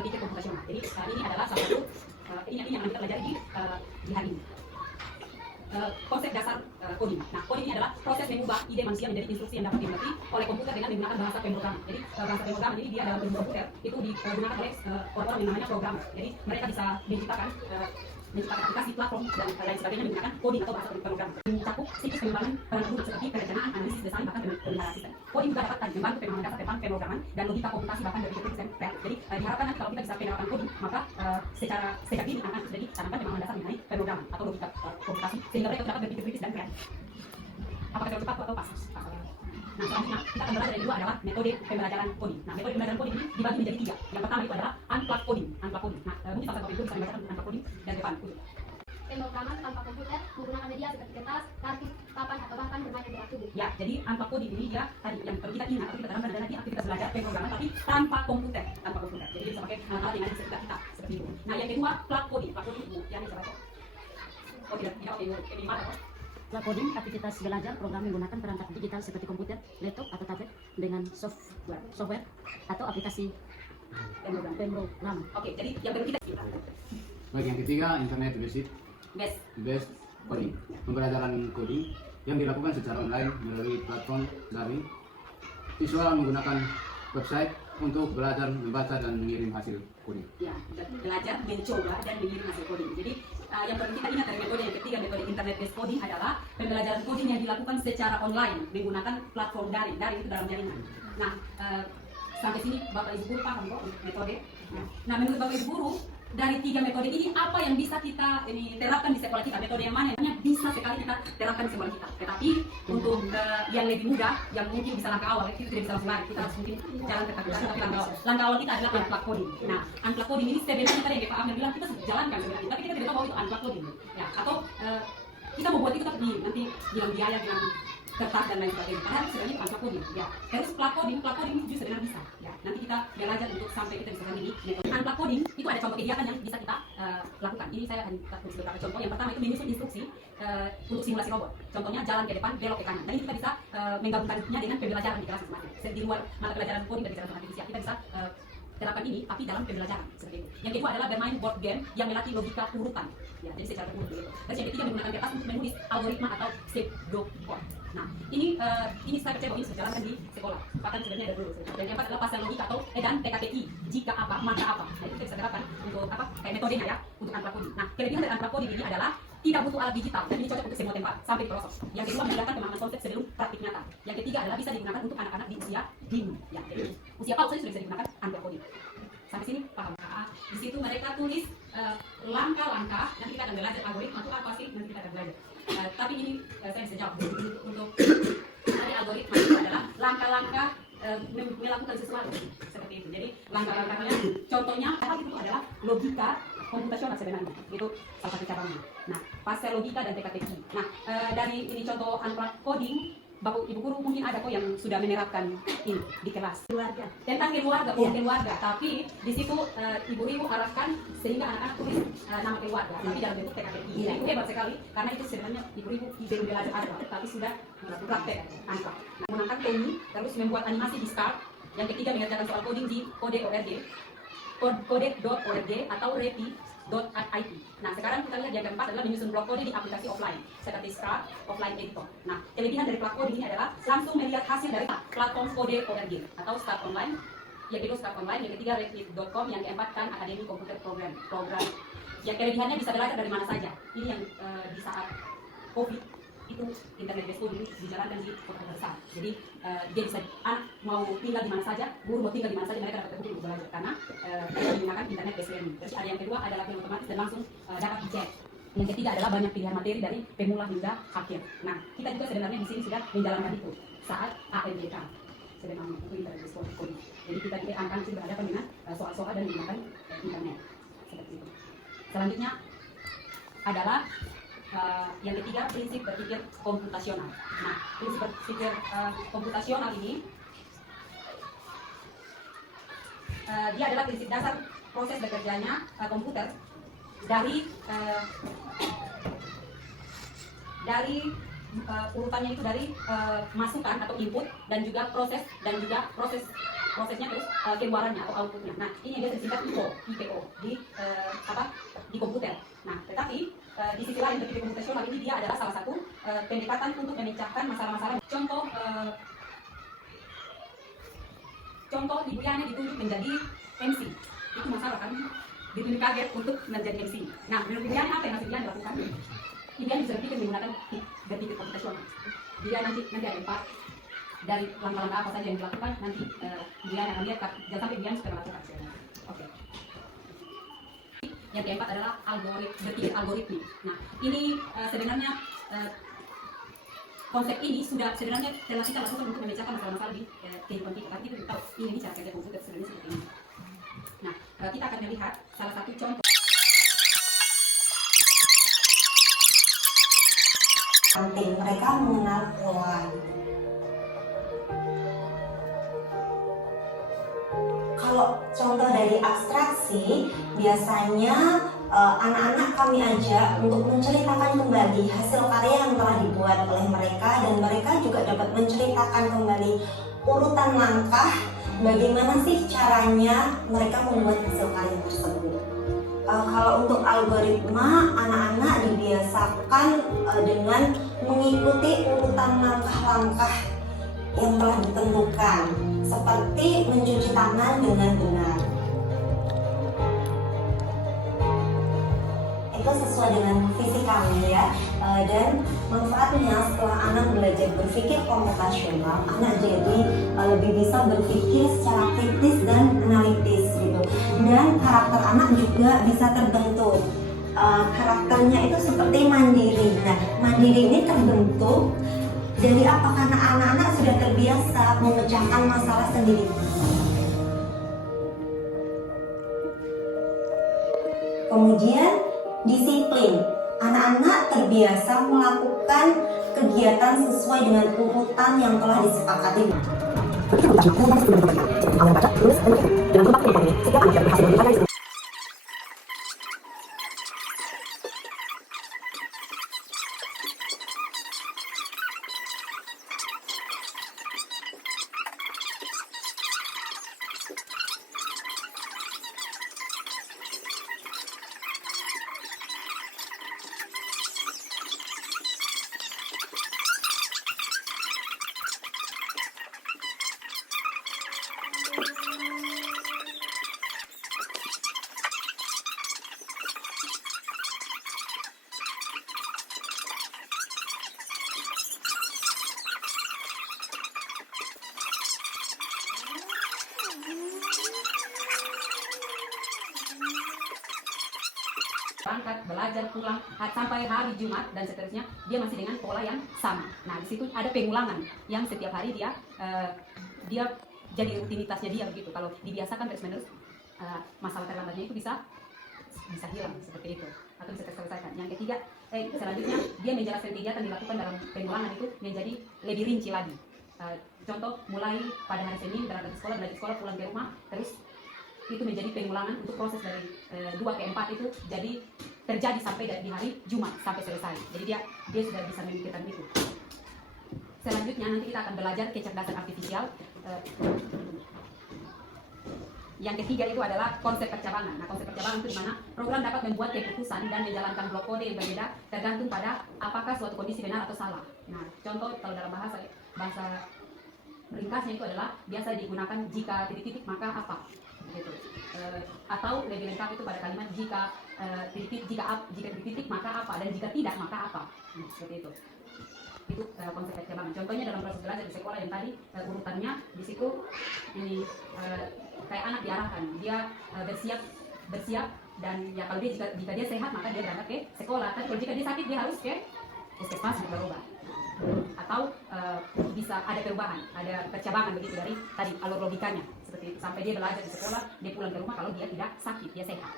berpikir komputasional. Jadi ini adalah salah satu ini yang kita pelajari di hari ini. Konsep dasar coding. Nah, coding ini adalah proses mengubah ide manusia menjadi instruksi yang dapat dimengerti oleh komputer dengan menggunakan bahasa pemrograman. Jadi bahasa pemrograman ini dia dalam bentuk komputer itu digunakan oleh orang yang namanya programmer. Jadi mereka bisa menciptakan aplikasi, platform dan lain sebagainya menggunakan coding atau bahasa pemrograman. Mencakup siklus pengembangan peran penduduk seperti perencanaan, analisis, desain, bahkan pemeliharaan sistem. Coding juga dapat membantu pemahaman dasar tentang pemrograman dan logika komputasi bahkan dari sistem kreatif. Jadi diharapkan nanti kalau kita bisa menerapkan coding, maka secara dini akan sudah ditanamkan pemahaman dasar mengenai pemrograman atau logika komputasi sehingga mereka dapat berpikir kritis dan kreatif. Apakah terlalu cepat atau pas? Nah, selanjutnya kita akan belajar dari dua adalah metode pembelajaran coding. Nah, metode pembelajaran coding ini dibagi menjadi tiga. Yang pertama itu adalah unplugged coding. Nah, mungkin salah satu itu bisa membacakan unplugged coding dan depan. Pemrograman tanpa komputer menggunakan media seperti kertas, kartu, papan, atau bahkan bermain interaktif. Ya, jadi unplugged coding ini dia tadi yang kalau kita ingat atau kita tanamkan adalah aktivitas belajar pemrograman tapi tanpa komputer. Jadi bisa pakai alat yang ada di sekitar kita seperti itu. Nah, yang kedua plugged coding. Plugged coding yang bisa baca. Oh tidak oke, ini mana kok? Plugged coding aktivitas belajar program menggunakan perangkat digital seperti komputer, laptop, atau tablet dengan software atau aplikasi pemrogram. Oke, jadi yang kedua kita Baik, yang ketiga internet based coding. Pembelajaran coding yang dilakukan secara online melalui platform daring visual menggunakan website untuk belajar membaca dan mengirim hasil coding. Ya, belajar, mencoba dan mengirim hasil coding. Jadi yang perlu kita ingat dari metode yang ketiga, metode internet based coding adalah pembelajaran coding yang dilakukan secara online menggunakan platform daring itu dalam jaringan. Nah, sampai sini Bapak Ibu guru paham kok metode. Nah, menurut Bapak Ibu guru dari tiga metode ini apa yang bisa kita terapkan di sekolah kita? Metode yang mana yang bisa sekali kita terapkan di sekolah kita? Tetapi untuk yang lebih mudah, yang mungkin bisa langkah awal, kita tidak bisa langsung lari, kita harus mungkin jalan ketakutan. Tapi langkah awal kita adalah unplugged coding. Nah, unplugged coding ini sebenarnya tadi yang Pak Amir bilang kita jalankan sebenarnya, tapi kita tidak tahu bahwa itu unplugged coding. Ya, atau kita membuat itu tapi nanti bilang biaya, bilang kertas dan lain sebagainya. Padahal sebenarnya itu unplugged coding. Ya, terus plugged coding ini juga sebenarnya bisa. Ya, nanti kita belajar untuk sampai kita bisa ini metode unplugged coding itu ada contoh kegiatan yang bisa kita lakukan. Ini saya akan kasih beberapa contoh. Yang pertama itu menyusun instruksi untuk simulasi robot. Contohnya jalan ke depan, belok ke kanan. Dan ini kita bisa menggabungkannya dengan pembelajaran di kelas masing-masing. Di luar mata pelajaran coding dan kecerdasan artifisial kita bisa terapkan ini tapi dalam pembelajaran seperti itu. Yang kedua adalah bermain board game yang melatih logika urutan. Ya, jadi secara urut begitu. Terus yang ketiga menggunakan kertas untuk menulis algoritma atau pseudocode. Nah, ini saya percaya bahwa ini sudah jalankan di sekolah. Bahkan sebenarnya ada dulu. Dan yang keempat adalah pasal logika atau dan TKTI. Jika apa, maka apa. Nah, itu kita bisa terapkan untuk apa? Kayak metodenya ya, untuk unplugged coding. Nah, kelebihan dari unplugged coding ini adalah tidak butuh alat digital dan ini cocok untuk semua tempat sampai di pelosok. Yang kedua meningkatkan pemahaman konsep sebelum praktik nyata. Yang ketiga adalah bisa digunakan untuk anak-anak di usia dini. Ya, jadi usia paut saja sudah bisa digunakan unplugged coding. Sampai sini paham? Di situ mereka tulis langkah-langkah. Nanti kita akan belajar algoritma itu apa sih? Nanti kita akan belajar. Tapi ini saya bisa jawab untuk dari algoritma itu adalah langkah-langkah melakukan sesuatu seperti itu. Jadi langkah-langkahnya, contohnya apa itu adalah logika komputasional sebenarnya. Itu salah satu caranya. Nah, pasal logika dan TKTI. Nah, dari ini contoh unplugged coding. Bapak Ibu guru mungkin ada kok yang sudah menerapkan ini di kelas keluarga tentang keluarga, tapi di situ ibu-ibu arahkan sehingga anak-anak tulis nama keluarga tapi dalam bentuk TKTI. Itu hebat sekali karena itu sebenarnya ibu-ibu belum belajar ada tapi sudah praktek angka. Nah, menggunakan teknik terus membuat animasi di Skype. Yang ketiga mengerjakan soal coding di code.org atau repi.it. Nah, sekarang kita lihat yang keempat adalah menyusun blok kode di aplikasi offline seperti Scratch, offline editor. Nah, kelebihan dari plugged coding ini adalah langsung melihat hasil dari platform code.org atau Start Online. Yang kedua Start Online, yang ketiga reddit.com, yang keempat kan Akademi Komputer Program. Yang kelebihannya bisa belajar dari mana saja. Ini yang di saat COVID itu internet based coding dijalankan di kota besar. Jadi dia bisa anak mau tinggal di mana saja, guru mau tinggal di mana saja, mereka dapat terhubung untuk belajar karena dia menggunakan internet based learning. Terus ada yang kedua adalah yang otomatis dan langsung dapat dicek. Yang ketiga adalah banyak pilihan materi dari pemula hingga akhir. Nah, kita juga sebenarnya di sini sudah menjalankan itu saat AMBK sebenarnya itu internet based coding. Jadi kita akan berhadapan dengan soal-soal dan menggunakan internet seperti itu. Selanjutnya adalah yang ketiga, prinsip berpikir komputasional. Nah, prinsip berpikir komputasional ini dia adalah prinsip dasar proses bekerjanya komputer dari urutannya itu dari masukan atau input dan juga proses prosesnya terus keluarannya atau outputnya. Nah, ini yang biasa disingkat IPO di komputer. Nah, tetapi di sisi lain berpikir komputasional ini dia adalah salah satu pendekatan untuk memecahkan masalah-masalah. Contoh Ibu Yani ditunjuk menjadi MC. Itu masalah kan? Ditunjuk kaget untuk menjadi MC. Nah, menurut Ibu Yani apa yang harus Ibu Yani lakukan? Ibu Yani bisa berpikir menggunakan berpikir komputasional. Dia nanti ada 4 dari langkah-langkah apa saja yang dilakukan, nanti Ibu Yani akan lihat, jangan sampai Ibu Yani sudah melakukan. Oke. Yang keempat adalah berpikir algoritmi. Nah, ini sebenarnya konsep ini sudah sebenarnya telah kita lakukan untuk memecahkan masalah-masalah di kehidupan kita. Tapi kita tahu ini cara kerja komputer sebenarnya seperti ini. Nah, kita akan melihat salah satu contoh. Penting mereka mengenal pola. Kalau contoh dari abstraksi, biasanya anak-anak kami ajak untuk menceritakan kembali hasil karya yang telah dibuat oleh mereka, dan mereka juga dapat menceritakan kembali urutan langkah bagaimana sih caranya mereka membuat hasil karya tersebut. Kalau untuk algoritma, anak-anak dibiasakan dengan mengikuti urutan langkah-langkah yang telah ditentukan, seperti mencuci tangan dengan benar. Itu sesuai dengan visi kami ya, dan manfaatnya setelah anak belajar berpikir komputasional, anak jadi lebih bisa berpikir secara kritis dan analitis gitu, dan karakter anak juga bisa terbentuk. Karakternya itu seperti mandiri. Nah, mandiri ini terbentuk jadi apa? Karena anak-anak sudah terbiasa memecahkan masalah sendiri. Kemudian disiplin. Anak-anak terbiasa melakukan kegiatan sesuai dengan urutan yang telah disepakati. Berangkat, belajar, pulang, sampai hari Jumat dan seterusnya, dia masih dengan pola yang sama. Nah, di situ ada pengulangan yang setiap hari dia jadi rutinitasnya dia begitu. Kalau dibiasakan terus-menerus, masalah terlambatnya itu bisa hilang seperti itu, atau bisa terselesaikan. Yang ketiga, selanjutnya dia menjelaskan kegiatan dilakukan dalam pengulangan itu menjadi lebih rinci lagi. Contoh, mulai pada hari Senin berangkat ke sekolah, belajar sekolah, pulang ke rumah, terus itu menjadi pengulangan untuk proses dari 2 ke 4 itu jadi terjadi sampai di hari Jumat sampai selesai. Jadi dia sudah bisa memikirkan itu. Selanjutnya nanti kita akan belajar kecerdasan artifisial. Yang ketiga itu adalah konsep percabangan. Nah, konsep percabangan itu di mana program dapat membuat keputusan dan menjalankan blok kode yang berbeda tergantung pada apakah suatu kondisi benar atau salah. Nah, contoh kalau dalam bahasa ringkasnya itu adalah biasa digunakan jika titik-titik maka apa. Gitu. Atau lebih lengkap itu pada kalimat jika titik maka apa, dan jika tidak maka apa. Seperti itu. Itu konsep percabangan. Contohnya dalam proses belajar di sekolah yang tadi urutannya di situ ini kayak anak diarahkan, dia bersiap dan ya kalau dia jika dia sehat maka dia berangkat ke sekolah. Tapi kalau jika dia sakit dia harus ke puskesmas untuk berobat. Atau bisa ada perubahan, ada percabangan begitu dari tadi alur logikanya seperti itu, sampai dia belajar di sekolah, dia pulang ke rumah kalau dia tidak sakit, dia sehat.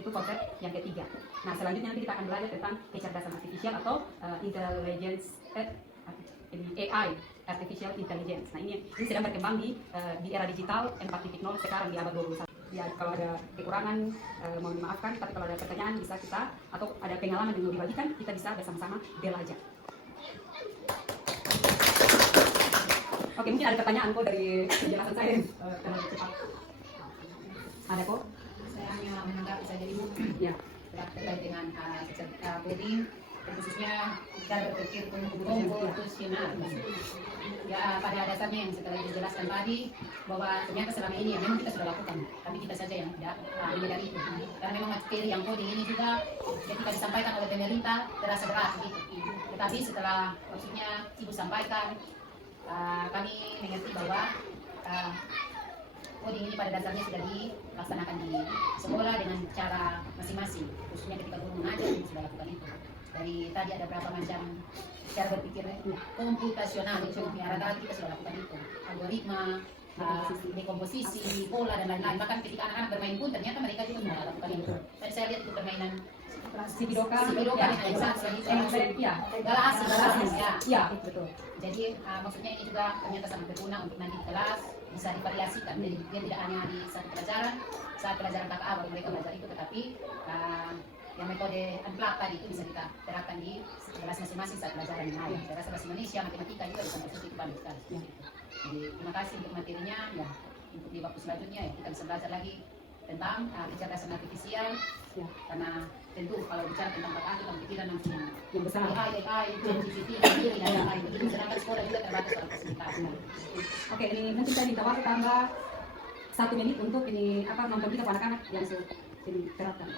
Itu konsep yang ketiga. Nah, selanjutnya nanti kita akan belajar tentang kecerdasan artifisial atau AI, artificial intelligence. Nah, ini sedang berkembang di era digital 4.0 sekarang di abad 21. Ya, kalau ada kekurangan mohon dimaafkan, tapi kalau ada pertanyaan bisa kita, atau ada pengalaman yang mau dibagikan, kita bisa bersama-sama belajar. Oke, mungkin ada pertanyaan kok dari penjelasan saya terlalu cepat. Ada kok? Saya hanya menanggapi saja Ibu Ya. terkait dengan coding, khususnya cara berpikir komputasional. Ya, pada dasarnya yang setelah dijelaskan tadi bahwa ternyata selama ini ya memang kita sudah lakukan, tapi kita saja yang tidak menyadari itu. Karena memang materi yang coding ini juga ketika disampaikan oleh pemerintah terasa berat gitu. Tetapi setelah maksudnya Ibu sampaikan, kami mengerti bahwa coding ini pada dasarnya sudah dilaksanakan di sekolah dengan cara masing-masing, khususnya ketika guru mengajar kita sudah lakukan itu. Dari tadi ada berapa macam cara berpikir komputasional, itu ya rata-rata kita sudah lakukan itu, algoritma, dekomposisi, pola dan lain-lain. Bahkan ketika anak-anak bermain pun ternyata mereka juga sudah lakukan itu. Tadi saya lihat itu permainan Sipidoka, ya, galasi, ya, betul. Jadi maksudnya ini juga ternyata sangat berguna untuk nanti di kelas bisa divariasikan. Jadi dia tidak hanya di satu pelajaran, saat pelajaran KKA baru mereka belajar itu, tetapi yang metode unplugged tadi itu bisa kita terapkan di kelas masing-masing saat pelajaran yang lain. Saya rasa bahasa Indonesia, matematika juga bisa masuk itu banyak sekali. Jadi terima kasih untuk materinya. Ya, untuk di waktu selanjutnya ya kita bisa belajar lagi tentang kecerdasan artifisial. Ya. Karena tentu kalau bicara tentang KKA kita pikiran langsung Yang besar. AI, ChatGPT, sendiri dan lain-lain. Begitu sedangkan sekolah juga terbatas oleh fasilitas. Oke, ini mungkin saya minta waktu tambah 1 menit untuk ini nonton kita anak-anak yang sudah terapkan.